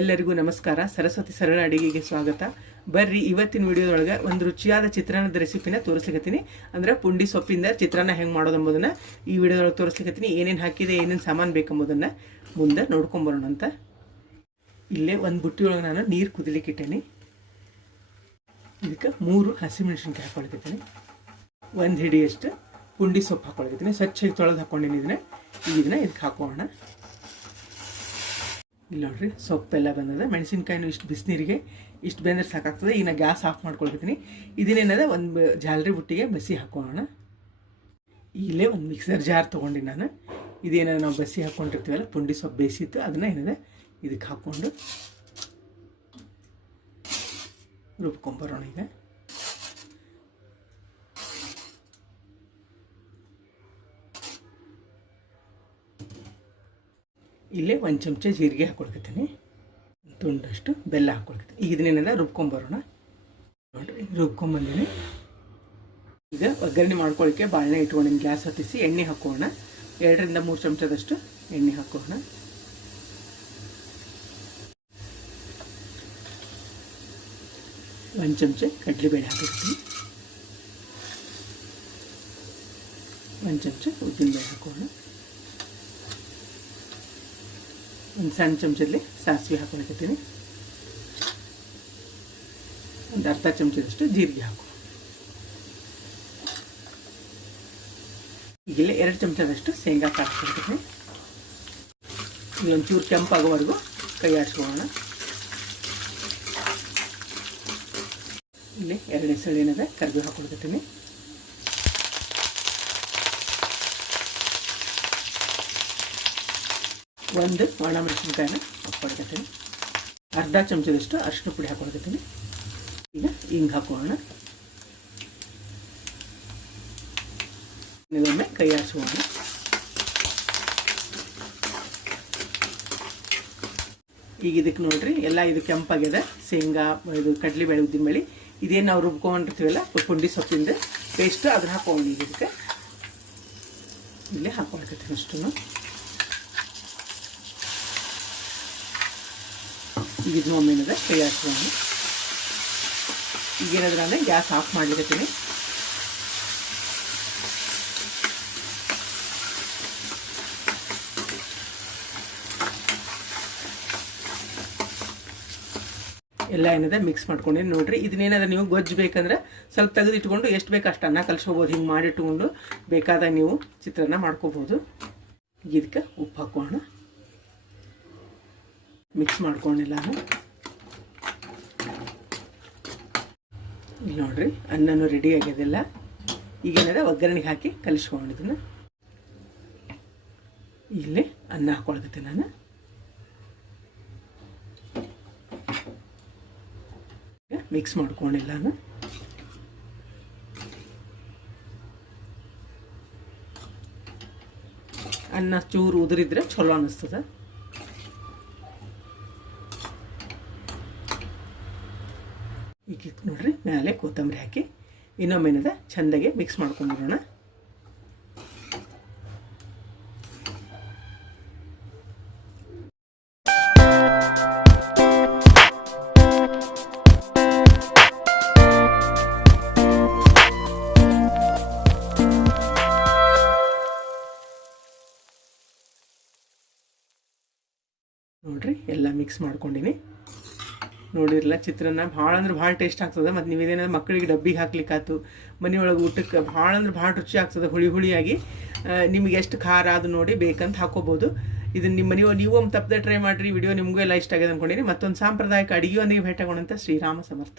ಎಲ್ಲರಿಗೂ ನಮಸ್ಕಾರ. ಸರಸ್ವತಿ ಸರಳ ಅಡಿಗೆಗೆ ಸ್ವಾಗತ. ಬರ್ರಿ, ಇವತ್ತಿನ ವಿಡಿಯೋದೊಳಗೆ ಒಂದು ರುಚಿಯಾದ ಚಿತ್ರಾನ್ನದ ರೆಸಿಪಿನ ತೋರಿಸ್ಲಿಕ್ಕತ್ತೀನಿ ಅಂದ್ರೆ ಪುಂಡಿ ಸೊಪ್ಪಿಂದ ಚಿತ್ರಾನ್ನ ಹೆಂಗೆ ಮಾಡೋದು ಎಂಬುದನ್ನು ಈ ವಿಡಿಯೋದೊಳಗೆ ತೋರಿಸ್ಲಿಕ್ಕತ್ತೀನಿ ಏನೇನು ಹಾಕಿದೆ, ಏನೇನು ಸಾಮಾನು ಬೇಕೆಂಬುದನ್ನು ಮುಂದೆ ನೋಡ್ಕೊಂಬರೋಣ ಅಂತ. ಇಲ್ಲೇ ಒಂದು ಬುಟ್ಟಿ ಒಳಗೆ ನಾನು ನೀರು ಕುದಿಲಿಕ್ಕೆ ಇಟ್ಟೇನಿ. ಇದಕ್ಕೆ ಮೂರು ಹಸಿಮೆಣಸಿನ್ಕಾಯಿ ಹಾಕೊಳ್ತಿದ್ದೀನಿ. ಒಂದು ಹಿಡಿಯಷ್ಟು ಪುಂಡಿ ಸೊಪ್ಪು ಹಾಕೊಳ್ತಿದ್ದೀನಿ. ಸ್ವಚ್ಛವಾಗಿ ತೊಳೆದು ಹಾಕೊಂಡಿನಿ ಇದನ್ನ. ಇದನ್ನ ಇದಕ್ಕೆ ಹಾಕೋಣ. ಇಲ್ಲಿ ನೋಡ್ರಿ ಸೊಪ್ಪೆಲ್ಲ ಬಂದದ. ಮೆಣಸಿನ್ಕಾಯಿನೂ ಇಷ್ಟು ಬಿಸಿನೀರಿಗೆ ಇಷ್ಟು ಬೆಂದ್ರೆ ಸಾಕಾಗ್ತದೆ. ಈಗ ಗ್ಯಾಸ್ ಆಫ್ ಮಾಡ್ಕೊಳ್ತೀನಿ ಇದನ್ನೇನದ, ಒಂದು ಜಾಲರಿ ಬುಟ್ಟಿಗೆ ಬಸಿ ಹಾಕೋಣ. ಇಲ್ಲೇ ಒಂದು ಮಿಕ್ಸರ್ ಜಾರ್ ತೊಗೊಂಡು ನಾನು. ಇದೇನದ ನಾವು ಬಸಿ ಹಾಕ್ಕೊಂಡಿರ್ತೀವಲ್ಲ ಪುಂಡಿ ಸೊಪ್ಪು ಬೇಯಿಸಿತ್ತು ಅದನ್ನ ಏನಿದೆ, ಇದಕ್ಕೆ ಹಾಕ್ಕೊಂಡು ರುಬ್ಕೊಂಬರೋಣ ಈಗ. ಇಲ್ಲೇ ಒಂದು ಚಮಚ ಜೀರಿಗೆ ಹಾಕ್ಕೊಳ್ಕತ್ತೀನಿ ತುಂಡಷ್ಟು ಬೆಲ್ಲ ಹಾಕ್ಕೊಳ್ಕತ್ತೀನಿ ಈಗ ಇದನ್ನೇನೆಲ್ಲ ರುಬ್ಕೊಂಬರೋಣ. ನೋಡಿರಿ, ರುಬ್ಕೊಂಬಂದಿನಿ. ಈಗ ಒಗ್ಗರಣೆ ಮಾಡ್ಕೊಳ್ಳಿಕ್ಕೆ ಬಾಳನೆ ಇಟ್ಕೊಂಡು ಗ್ಯಾಸ್ ಹೊತ್ತಿಸಿ ಎಣ್ಣೆ ಹಾಕೋಣ. ಎರಡರಿಂದ ಮೂರು ಚಮಚದಷ್ಟು ಎಣ್ಣೆ ಹಾಕೋಣ. ಒಂದು ಚಮಚ ಕಡಲೆಬೇಳೆ ಹಾಕಿರ್ತೀನಿ ಒಂದು ಚಮಚ ಉದ್ದಿನಬೇಳೆ ಹಾಕೋಣ. ಒಂದು ಸಣ್ಣ ಚಮಚದಲ್ಲಿ ಸಾಸಿವೆ ಹಾಕೊಳಕತ್ತೀನಿ ಒಂದು ಅರ್ಧ ಚಮಚದಷ್ಟು ಜೀರಿಗೆ ಹಾಕು. ಈಗಿಲ್ಲ ಎರಡು ಚಮಚದಷ್ಟು ಶೇಂಗಾ ಕಾಳು ಹಾಕ್ತೀನಿ ಒಂಚೂರು ಕೆಂಪಾಗೋವರೆಗೂ ಕೈ ಆಡಿಸ್ಕೊಳ್ಳೋಣ ಇಲ್ಲಿ ಎರಡನೇ ಸಳಿ ಏನದ ಕರಿಬೇವು ಹಾಕೊಳ್ಕತ್ತೀನಿ ಒಂದು ಒಣ ಮೆಣಸಿನಕಾಯಿನ ಹಾಕ್ಕೊಳ್ಕತ್ತೀನಿ ಅರ್ಧ ಚಮಚದಷ್ಟು ಅರಿಶಿನ ಪುಡಿ ಹಾಕೊಳ್ಕತ್ತೀನಿ ಈಗ ಹಿಂಗೆ ಹಾಕೋಣ. ಇದೊಮ್ಮೆ ಕೈ ಆಡಿಸೋಣ ಈಗ ಇದಕ್ಕೆ ನೋಡ್ರಿ, ಎಲ್ಲ ಇದು ಕೆಂಪಾಗಿದೆ ಶೇಂಗಾ, ಇದು ಕಡಲೆಬೇಳೆ ಉದ್ದಿನಬೇಳೆ ಇದೇನು ನಾವು ರುಬ್ಕೊಂಡಿರ್ತೀವಲ್ಲ ಪುಂಡಿ ಸೊಪ್ಪಿಂದ ಪೇಸ್ಟು ಅದನ್ನ ಹಾಕೋಣ ಈಗ ಇದಕ್ಕೆ. ಇಲ್ಲೇ ಹಾಕೊಳ್ಕತ್ತೀನಿ ಅಷ್ಟು ಈಗ ಇದನ್ನ ಏನದ ಕೈ ಹಾಕ್ತೀನಿ ಅಂದರೆ ಗ್ಯಾಸ್ ಆಫ್ ಮಾಡಿರ್ತೀನಿ ಎಲ್ಲ ಏನಿದೆ ಮಿಕ್ಸ್ ಮಾಡ್ಕೊಂಡು ನೋಡ್ರಿ. ಇದನ್ನೇನಾದ್ರೆ ನೀವು ಗೊಜ್ಜು ಬೇಕಂದ್ರೆ ಸ್ವಲ್ಪ ತೆಗೆದಿಟ್ಕೊಂಡು ಎಷ್ಟು ಬೇಕು ಅಷ್ಟು ಅನ್ನ ಕಲಿಸ್ಕೋಬೋದು. ಹಿಂಗೆ ಮಾಡಿಟ್ಕೊಂಡು ಬೇಕಾದಾಗ ನೀವು ಚಿತ್ರಾನ್ನ ಮಾಡ್ಕೋಬೋದು. ಇದಕ್ಕೆ ಉಪ್ಪು ಹಾಕೋಣ. ಮಿಕ್ಸ್ ಮಾಡ್ಕೊಂಡಿಲ್ಲ ಇಲ್ಲಿ ನೋಡ್ರಿ, ಅನ್ನನೂ ರೆಡಿ ಆಗ್ಯದೆಲ್ಲ. ಈಗೇನದ ಒಗ್ಗರಣೆಗೆ ಹಾಕಿ ಕಲಿಸ್ಕೊಂಡಿದ್ದನ್ನ ಇಲ್ಲಿ ಅನ್ನ ಹಾಕೊಳ್ತೀನಿ ನಾನು. ಮಿಕ್ಸ್ ಮಾಡ್ಕೊಂಡಿಲ್ಲ ಅನ್ನ ಚೂರು ಉದುರಿದ್ರೆ ಚಲೋ ಅನ್ನಿಸ್ತದ ಈಗ ನೋಡ್ರಿ ಮೇಲೆ ಕೊತ್ತಂಬರಿ ಹಾಕಿ ಇನ್ನೊಮ್ಮೆನದ ಚೆಂದಾಗಿ ಮಿಕ್ಸ್ ಮಾಡ್ಕೊಂಡ್ಬಿಡೋಣ ನೋಡ್ರಿ ಎಲ್ಲ ಮಿಕ್ಸ್ ಮಾಡ್ಕೊಂಡಿನಿ. ನೋಡಿರಲ್ಲ ಚಿತ್ರಾನ್ನ ಭಾಳ ಅಂದ್ರೆ ಭಾಳ ಟೇಸ್ಟ್ ಆಗ್ತದೆ. ಮತ್ತು ನೀವು ಇದೇನಾದ್ರು ಮಕ್ಕಳಿಗೆ ಡಬ್ಬಿಗೆ ಹಾಕ್ಲಿಕ್ಕಾತು ಮನೆಯೊಳಗೆ ಊಟಕ್ಕೆ ಭಾಳ ಅಂದ್ರೆ ಭಾಳ ರುಚಿ ಆಗ್ತದೆ, ಹುಳಿ ಹುಳಿಯಾಗಿ. ನಿಮ್ಗೆ ಎಷ್ಟು ಖಾರ ಅದು ನೋಡಿ ಬೇಕಂತ ಹಾಕೋಬೋದು. ಇದನ್ನು ನಿಮ್ಮ ಮನೆ ನೀವು ಒಂದು ತಪ್ಪದೆ ಟ್ರೈ ಮಾಡಿರಿ ವಿಡಿಯೋ ನಿಮಗೂ ಎಲ್ಲ ಇಷ್ಟ ಆಗಿದೆ ಅಂದ್ಕೊಂಡಿರಿ ಮತ್ತೊಂದು ಸಾಂಪ್ರದಾಯಿಕ ಅಡುಗೆಯೊಂದಿಗೆ ಭೇಟಿಯಾಗೋಣಂತ ಶ್ರೀರಾಮ ಸಮರ್ಥ.